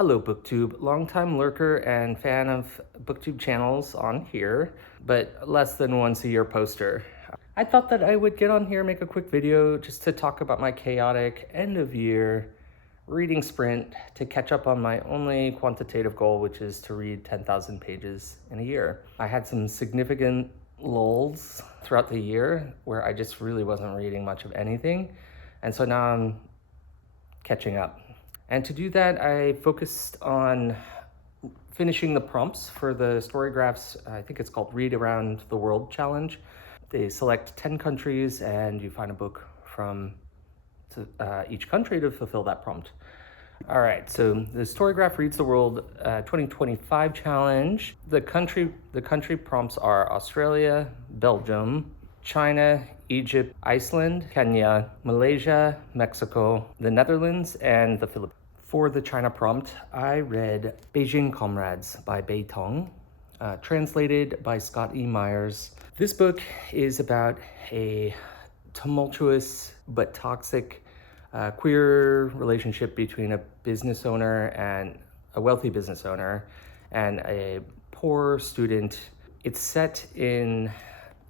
Hello, booktube. Longtime lurker and fan of booktube channels on here, but less than once a year poster. I thought that I would get on here, make a quick video just to talk about my chaotic end of year reading sprint to catch up on my only quantitative goal, which is to read 10,000 pages in a year. I had some significant lulls throughout the year where I just really wasn't reading much of anything. And so now I'm catching up. And to do that, I focused on finishing the prompts for the Storygraph's, I think it's called Read Around the World Challenge. They select 10 countries and you find a book from each country to fulfill that prompt. All right, so the Storygraph Reads the World 2025 Challenge. The country prompts are Australia, Belgium, China, Egypt, Iceland, Kenya, Malaysia, Mexico, the Netherlands, and the Philippines. For the China prompt, I read Beijing Comrades by Bei Tong, translated by Scott E. Myers. This book is about a tumultuous but toxic queer relationship between a business owner and a wealthy business owner and a poor student. It's set in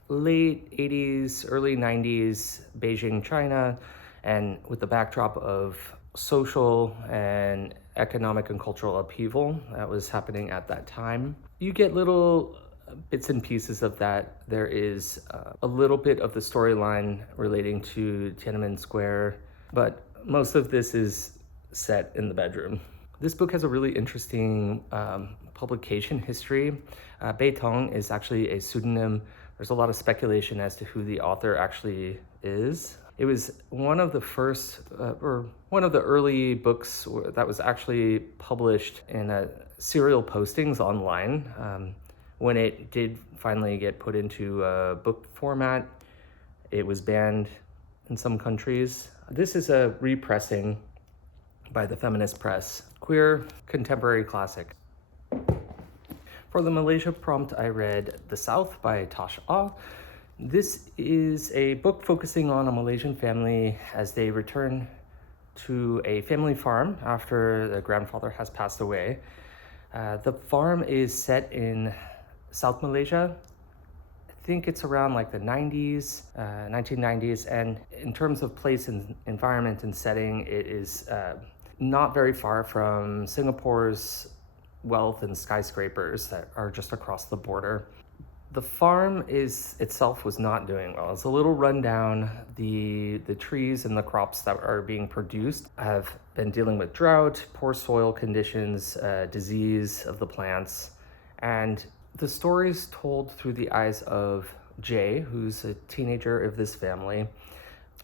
late 80s, early 90s Beijing, China, and with the backdrop of social and economic and cultural upheaval that was happening at that time. You get little bits and pieces of that. There is a little bit of the storyline relating to Tiananmen Square, but most of this is set in the bedroom. This book has a really interesting publication history. Bei Tong is actually a pseudonym. There's a lot of speculation as to who the author actually is. It was one of the first, or one of the early books that was actually published in serial postings online. When it did finally get put into a book format, it was banned in some countries. This is a repressing by the feminist press. Queer contemporary classic. For the Malaysia prompt, I read The South by Tosh Ah. This is a book focusing on a Malaysian family as they return to a family farm after the grandfather has passed away. The farm is set in South Malaysia. I think it's around like the 1990s. And in terms of place and environment and setting, it is not very far from Singapore's wealth and skyscrapers that are just across the border. The farm itself was not doing well. It's a little rundown. The trees and the crops that are being produced have been dealing with drought, poor soil conditions, disease of the plants. And the story is told through the eyes of Jay, who's a teenager of this family,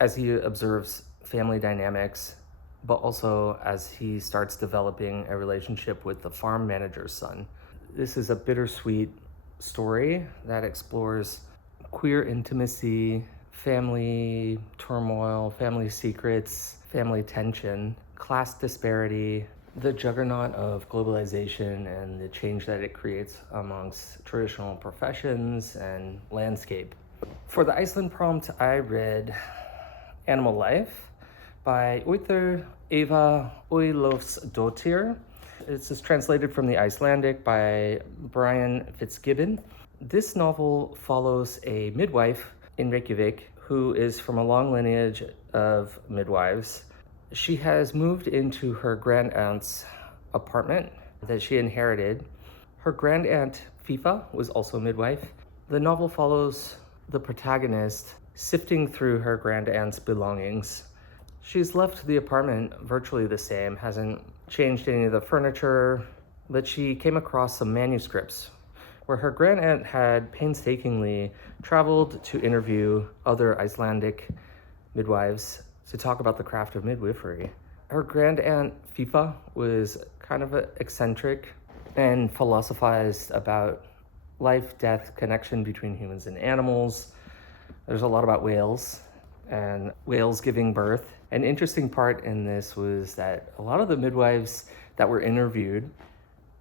as he observes family dynamics, but also as he starts developing a relationship with the farm manager's son. This is a bittersweet story that explores queer intimacy, family turmoil, family secrets, family tension, class disparity, the juggernaut of globalization and the change that it creates amongst traditional professions and landscape. For the Iceland prompt, I read Animal Life by Author Eva Ólafsdóttir. This is translated from the Icelandic by Brian Fitzgibbon. This novel follows a midwife in Reykjavik who is from a long lineage of midwives. She has moved into her grandaunt's apartment that she inherited. Her grandaunt Fifa was also a midwife. The novel follows the protagonist sifting through her grandaunt's belongings. She's left the apartment virtually the same, hasn't changed any of the furniture, but she came across some manuscripts where her grandaunt had painstakingly traveled to interview other Icelandic midwives to talk about the craft of midwifery. Her grandaunt Fifa was kind of eccentric and philosophized about life, death, connection between humans and animals. There's a lot about whales and whales giving birth. An interesting part in this was that a lot of the midwives that were interviewed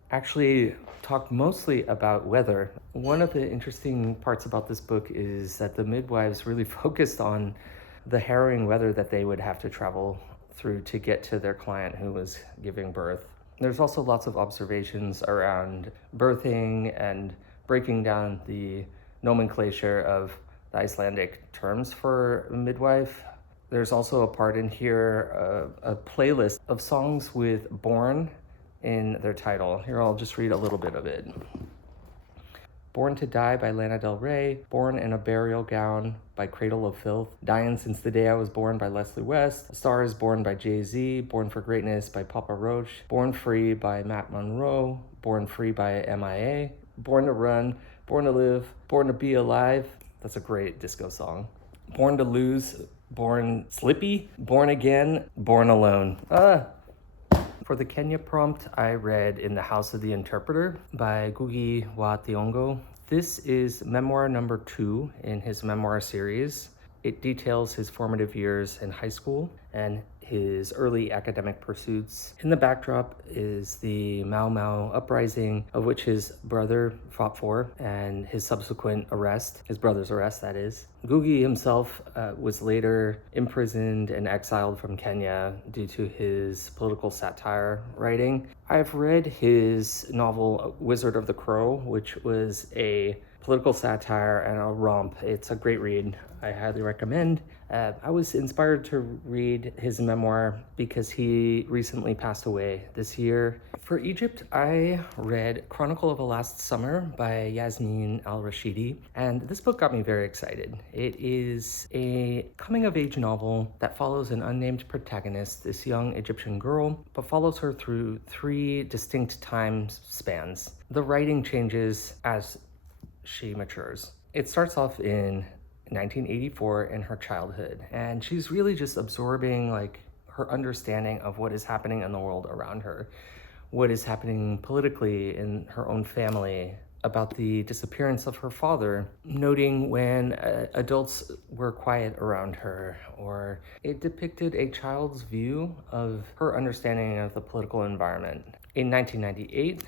actually talked mostly about weather. One of the interesting parts about this book is that the midwives really focused on the harrowing weather that they would have to travel through to get to their client who was giving birth. There's also lots of observations around birthing and breaking down the nomenclature of the Icelandic terms for midwife. There's also a part in here, a playlist of songs with born in their title. Here, I'll just read a little bit of it. Born to Die by Lana Del Rey, Born in a Burial Gown by Cradle of Filth, Dying Since the Day I Was Born by Leslie West, A Star is Born by Jay-Z, Born for Greatness by Papa Roach, Born Free by Matt Monroe, Born Free by MIA, Born to Run, Born to Live, Born to Be Alive. That's a great disco song. Born to Lose, Born Slippy, Born Again, Born Alone. For the Kenya prompt, I read In the House of the Interpreter by Ngugi wa Thiong'o. This is memoir number 2 in his memoir series. It details his formative years in high school and his early academic pursuits. In the backdrop is the Mau Mau uprising, of which his brother fought for, and his subsequent arrest, his brother's arrest, that is. Ngugi himself was later imprisoned and exiled from Kenya due to his political satire writing. I've read his novel Wizard of the Crow, which was a political satire and a romp. It's a great read. I highly recommend. I was inspired to read his memoir because he recently passed away this year. For Egypt, I read Chronicle of a Last Summer by Yasmin Al-Rashidi, and this book got me very excited. It is a coming-of-age novel that follows an unnamed protagonist, this young Egyptian girl, but follows her through 3 distinct time spans. The writing changes as she matures. It starts off in 1984 in her childhood, and she's really just absorbing her understanding of what is happening in the world around her, what is happening politically in her own family, about the disappearance of her father, noting when adults were quiet around her, or it depicted a child's view of her understanding of the political environment. In 1998,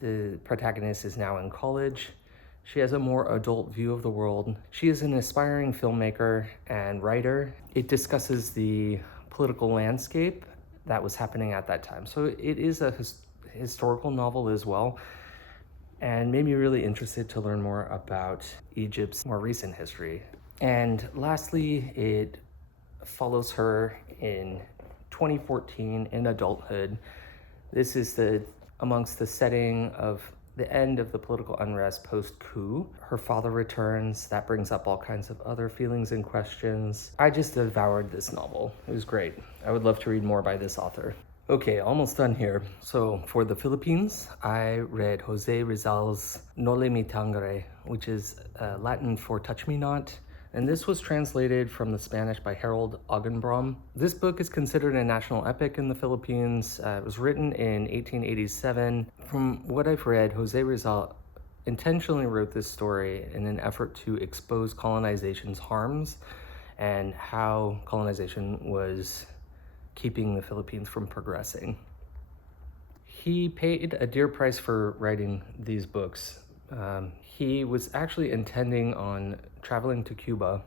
the protagonist is now in college. She has a more adult view of the world. She is an aspiring filmmaker and writer. It discusses the political landscape that was happening at that time. So it is a historical novel as well, and made me really interested to learn more about Egypt's more recent history. And lastly, it follows her in 2014 in adulthood. This is amongst the setting of the end of the political unrest post-coup. Her father returns. That brings up all kinds of other feelings and questions. I just devoured this novel. It was great. I would love to read more by this author. Okay, almost done here. So for the Philippines, I read Jose Rizal's Noli Me Tangere, which is Latin for Touch Me Not. And this was translated from the Spanish by Harold Augenbraum. This book is considered a national epic in the Philippines. It was written in 1887. From what I've read, Jose Rizal intentionally wrote this story in an effort to expose colonization's harms and how colonization was keeping the Philippines from progressing. He paid a dear price for writing these books. He was actually intending on traveling to Cuba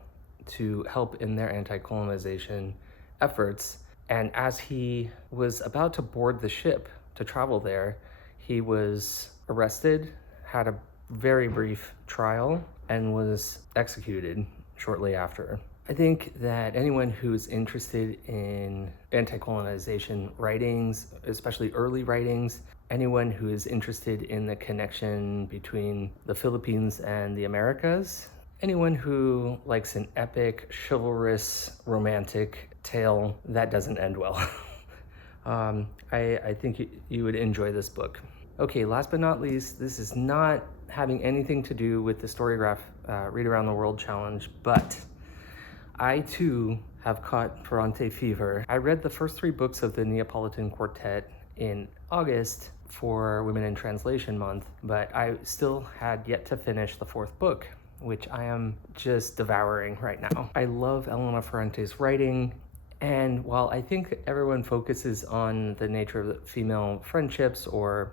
to help in their anti-colonization efforts. And as he was about to board the ship to travel there, he was arrested, had a very brief trial, and was executed shortly after. I think that anyone who's interested in anti-colonization writings, especially early writings, anyone who is interested in the connection between the Philippines and the Americas, anyone who likes an epic, chivalrous, romantic tale that doesn't end well, I think you would enjoy this book. Okay, last but not least, this is not having anything to do with the Storygraph Read Around the World Challenge, but I too have caught Ferrante fever. I read the first 3 books of the Neapolitan Quartet in August for Women in Translation Month, but I still had yet to finish the 4th book, which I am just devouring right now. I love Elena Ferrante's writing, and while I think everyone focuses on the nature of the female friendships or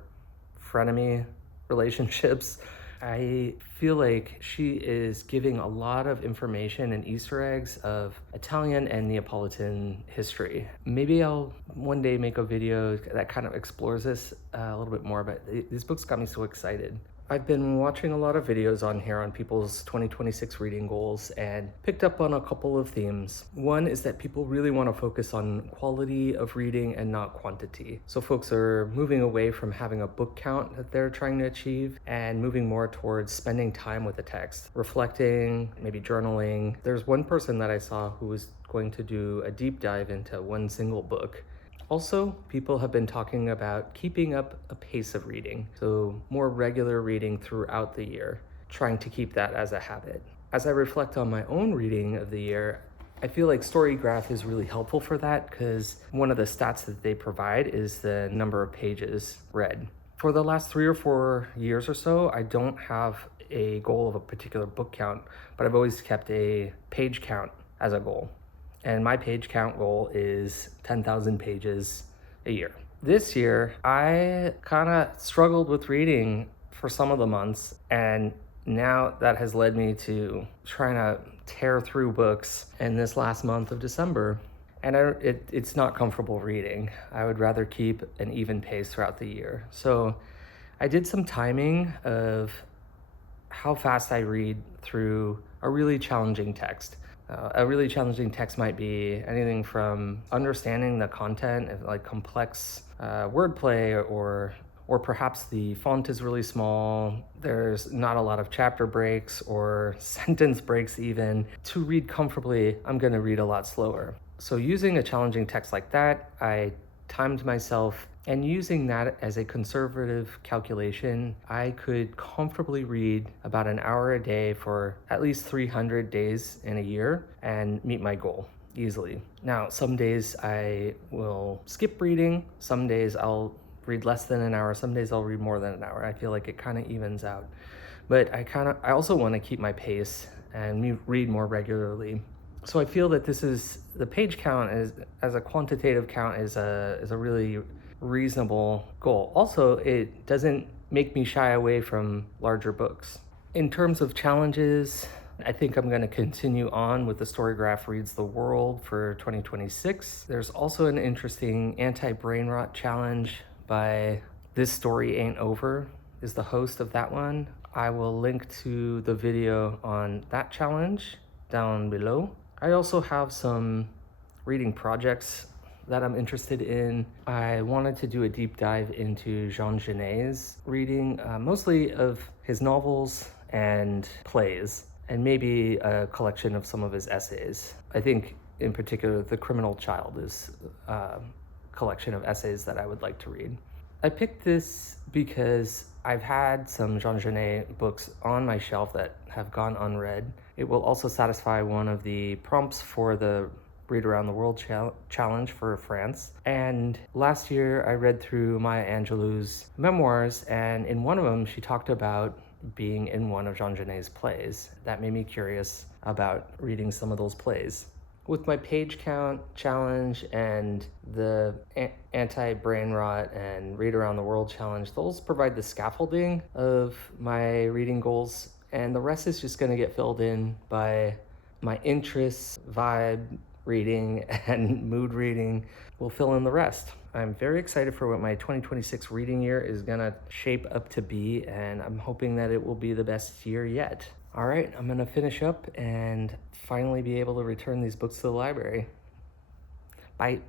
frenemy relationships I feel like she is giving a lot of information and Easter eggs of Italian and Neapolitan history. Maybe I'll one day make a video that kind of explores this a little bit more, but these books got me so excited. I've been watching a lot of videos on here on people's 2026 reading goals and picked up on a couple of themes. One is that people really want to focus on quality of reading and not quantity. So folks are moving away from having a book count that they're trying to achieve and moving more towards spending time with the text, reflecting, maybe journaling. There's one person that I saw who was going to do a deep dive into one single book. Also, people have been talking about keeping up a pace of reading, so more regular reading throughout the year, trying to keep that as a habit. As I reflect on my own reading of the year, I feel like Storygraph is really helpful for that because one of the stats that they provide is the number of pages read. For the last 3 or 4 years or so, I don't have a goal of a particular book count, but I've always kept a page count as a goal. And my page count goal is 10,000 pages a year. This year, I kind of struggled with reading for some of the months, and now that has led me to trying to tear through books in this last month of December. And it's not comfortable reading. I would rather keep an even pace throughout the year. So I did some timing of how fast I read through a really challenging text. A really challenging text might be anything from understanding the content, like complex wordplay, or perhaps the font is really small, there's not a lot of chapter breaks or sentence breaks even. To read comfortably, I'm going to read a lot slower. So using a challenging text like that, I timed myself, and using that as a conservative calculation, I could comfortably read about an hour a day for at least 300 days in a year and meet my goal easily. Now, some days I will skip reading, some days I'll read less than an hour, some days I'll read more than an hour. I feel like it kind of evens out. But I also want to keep my pace and read more regularly. So I feel that the page count as a quantitative count is a really reasonable goal. Also, it doesn't make me shy away from larger books. In terms of challenges, I think I'm going to continue on with the Storygraph Reads the World for 2026. There's also an interesting anti-brain rot challenge by This Story Ain't Over is the host of that one. I will link to the video on that challenge down below. I also have some reading projects that I'm interested in. I wanted to do a deep dive into Jean Genet's reading, mostly of his novels and plays, and maybe a collection of some of his essays. I think in particular, The Criminal Child is a collection of essays that I would like to read. I picked this because I've had some Jean Genet books on my shelf that have gone unread. It will also satisfy one of the prompts for the Read Around the World challenge for France. And last year I read through Maya Angelou's memoirs, and in one of them she talked about being in one of Jean Genet's plays. That made me curious about reading some of those plays. With my page count challenge and the anti-brain rot and Read Around the World challenge, those provide the scaffolding of my reading goals, and the rest is just going to get filled in by my interests, vibe reading, and mood reading will fill in the rest. I'm very excited for what my 2026 reading year is going to shape up to be, and I'm hoping that it will be the best year yet. All right, I'm going to finish up and finally be able to return these books to the library. Bye.